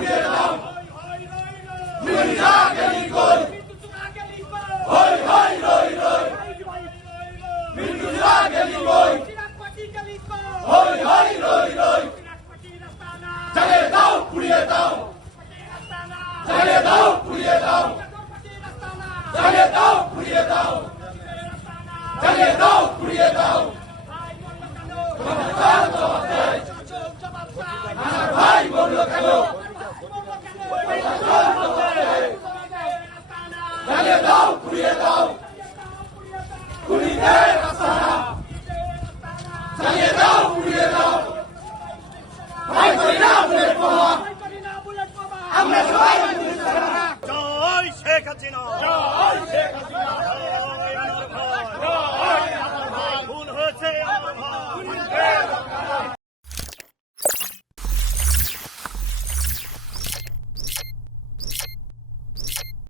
Yeah. আমরা সবাই জয় শেখ হাসিনা।